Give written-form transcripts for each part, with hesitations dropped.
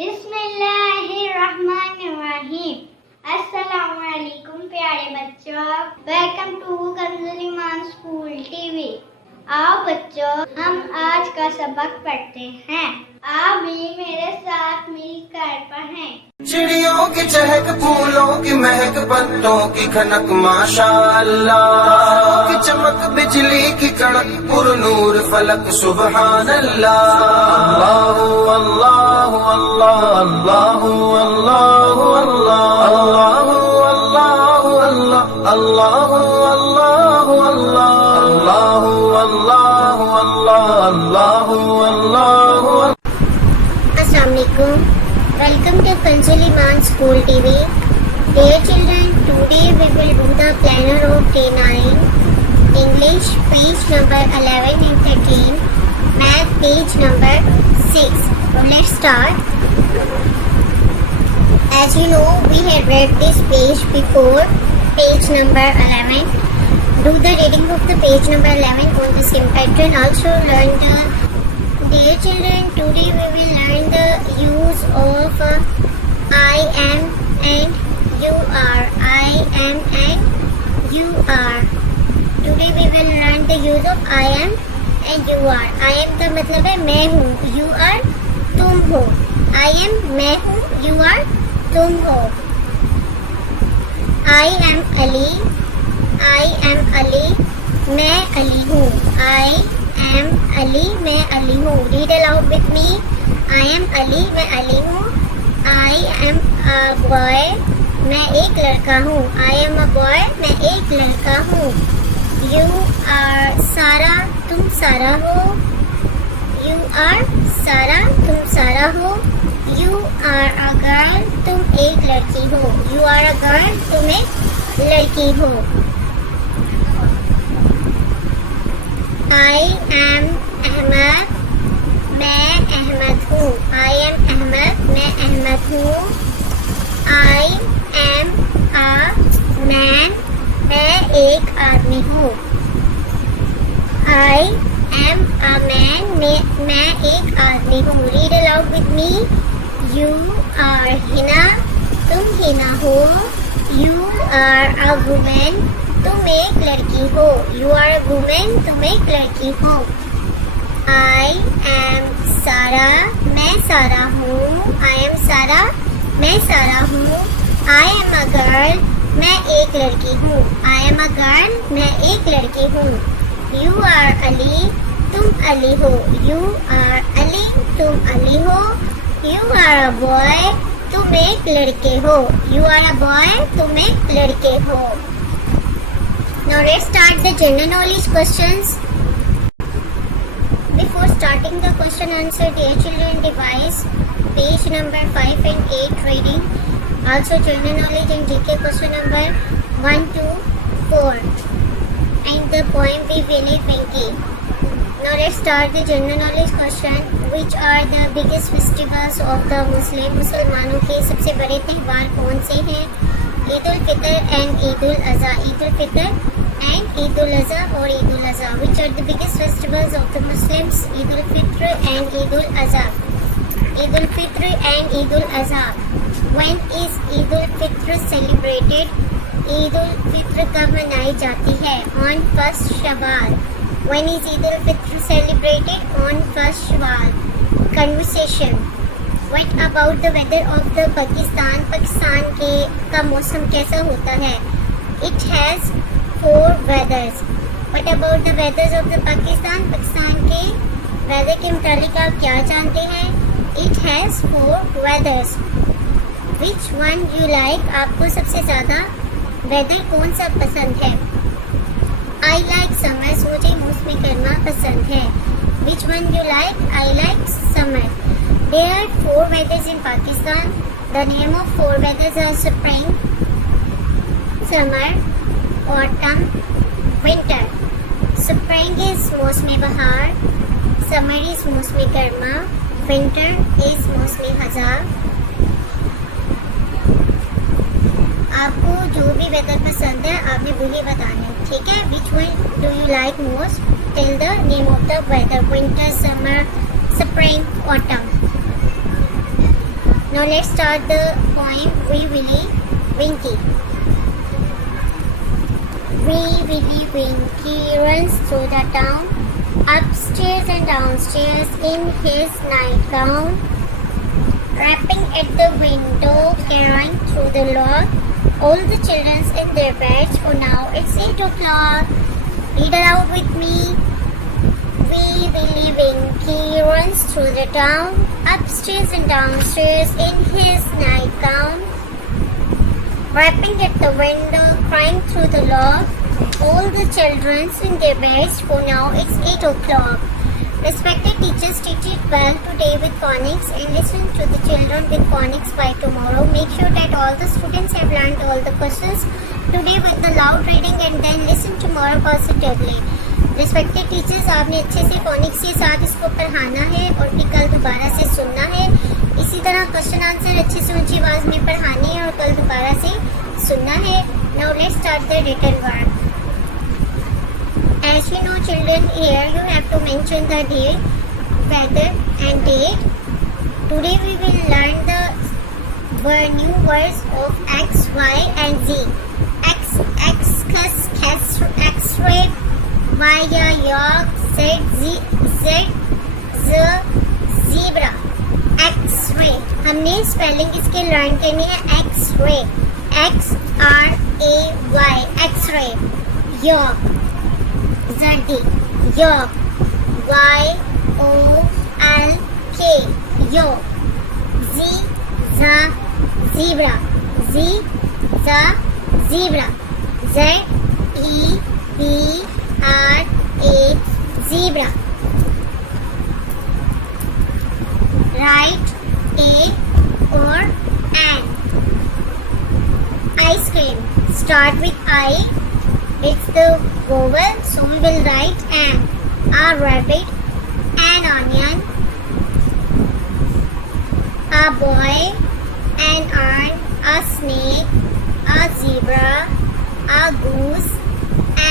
बिस्मिल्लाहिर्रहमानिर्रहीम। अस्सलामुअलैकुम प्यारे बच्चों, welcome to Kanzul Iman school TV. आओ बच्चों, हम आज का सबक पढ़ते हैं। आप भी मेरे साथ मिलकर पढ़ें। चिड़ियों की चहक, फूलों की महक, पत्तों की खनक, माशाअल्लाह की चमक, बिजली की कड़क, पुरनूर फलक, सुबहान अल्लाह। अल्लाहु अल्लाहु अल्लाह, अल्लाहु अल्लाहु अल्लाह, अल्लाहु अल्लाहु अल्लाह, अल्लाहु अल्लाहु अल्लाह, अल्लाहु अल्लाहु अल्लाह, अल्लाहु अल्लाहु अल्लाह। Assalamu alaikum. Welcome to Kanzul Iman School TV. Dear children, today we will do the planner of day 9. English page number 11 and 13. Math page number 6. So let's start. As you know, we had read this page before, page number 11. Do the reading of the page number 11 on the same pattern. Also learn the Dear children, today we will learn the use of I am and you are. I am and you are. Today we will learn the use of I am and you are. I am का मतलब है मैं हूँ, you are तुम हो. I am मैं हूँ, you are तुम हो. I am Ali. I am Ali. मैं अली हूँ. I am Ali, मैं अली हूँ. Read aloud with me. I am Ali, मैं अली हूँ. I am a boy, मैं एक लड़का हूँ. I am a boy, मैं एक लड़का हूँ. You are Sara, तुम सारा हो. You are Sara, तुम सारा हो. You are a girl, तुम एक लड़की हो. You are a girl, तुम एक लड़की हो. I am Ahmed, मैं अहमद हूँ. I am Ahmed, मैं अहमद हूँ. I am a man, मैं एक आदमी हूँ. I am a man, मैं एक आदमी हूँ. Read aloud with me. You are Hina, तुम हिना हो. You are a woman, तुम एक लड़की हो. You are a woman, तुम एक लड़की हो. I am Sara, मैं सारा हूँ. I am Sara, मैं सारा हूँ. I am a girl, मैं एक लड़की हूँ. I am a girl, मैं एक लड़की हूँ. You are Ali, तुम अली हो. You are Ali, तुम अली हो. You are a boy, तुम एक लड़के हो. You are a boy, तुम एक लड़के हो. Now let's start the general knowledge questions. Before starting the question answer, dear children, devise page number 5 and 8 reading. Also general knowledge and GK question number 1 to 4. And the poem be Winnie Pinky. Now let's start the general knowledge question. Which are the biggest festivals of the Muslim? मुसलमानों के सबसे बड़े त्यौहार कौन से हैं? Eid ul Fitr and Eid ul Azha. Eid ul Fitr and Eid ul-Azha or Eid ul-Azha. Which are the biggest festivals of the Muslims? Eid ul-Fitr and Eid ul-Azha. Eid ul-Fitr and Eid ul-Azha. When is Eid ul-Fitr celebrated? Eid ul-Fitr कब मनाई जाती है? On 1st Shawwal. When is Eid ul-Fitr celebrated? On 1st Shawwal. Conversation. What about the weather of the Pakistan? Pakistan के का मौसम कैसा होता है? It has 4 weathers. What about the weathers of the Pakistan? Pakistan के वेदर के मुताबिक आप क्या जानते हैं? It has 4 weathers. Which one you like? आपको सबसे ज़्यादा वेदर कौन सा पसंद है? I like summers. मुझे मौसमी गर्मा पसंद है. Which one you like? I like summer. There are 4 weathers in Pakistan. The name of 4 weathers are spring, summer, autumn, winter. Spring is मौसमी बहार. Summer is मौसमी गर्मा. Winter is मौसमी खज़ां. आपको जो भी वेदर पसंद है आपने वही बताना है, ठीक है? Which one do you like most? Tell the name of the weather. Winter, summer, spring, autumn. Now let's start the poem Wee Willie Winkie. Wee Willie Winkie runs through the town, upstairs and downstairs in his nightgown, rapping at the window, carrying through the log. All the children's in their beds, for now it's 8 o'clock. Read aloud with me. Wee Willie Winkie runs through the town, upstairs and downstairs in his nightgown, rapping at the window, crying through the log. All the children's in their beds, for now it's 8 o'clock. Respected teachers, teach it well today with phonics and listen to the children with phonics by tomorrow. Make sure that all the students have learned all the questions today with the loud reading and then listen tomorrow positively. Respected teachers, आपने अच्छे से phonics के साथ इसको पढ़ाना है और फिर कल दोबारा से सुनना है. इसी तरह क्वेश्चन आंसर अच्छे से ऊंची आवाज में पढ़ाने हैं और कल दोबारा से सुनना है. Now let's start the written work. As you know, children, here you have to mention the day, weather and date. Today we will learn the new words of X, Y and Z. X, X-ray, Y, york, Z, zebra. X-ray. हमने spelling इसके learn करनी है. X-ray, X-R-A-Y, X-ray. York, Zadi, york, Y-O-L-K, york. Zebra, zebra. Z-E-B-R-A, zebra. Write A or an. Ice cream. Start with I. It's the vowel, so we will write an. A rabbit, an onion, a boy, an urn, a snake, a zebra, a goose,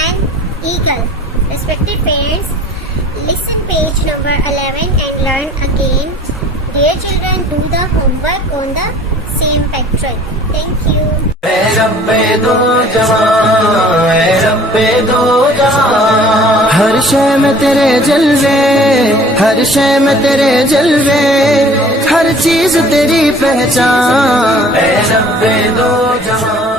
an eagle. Respected parents, listen page number 11 and learn again. Dear children, do the homework on the same picture. Thank you. ऐ रब्बे दो जहां, हर शय में तेरे जलवे, हर शय में तेरे जलवे, हर चीज तेरी पहचान. ऐ रब्बे दो जहां.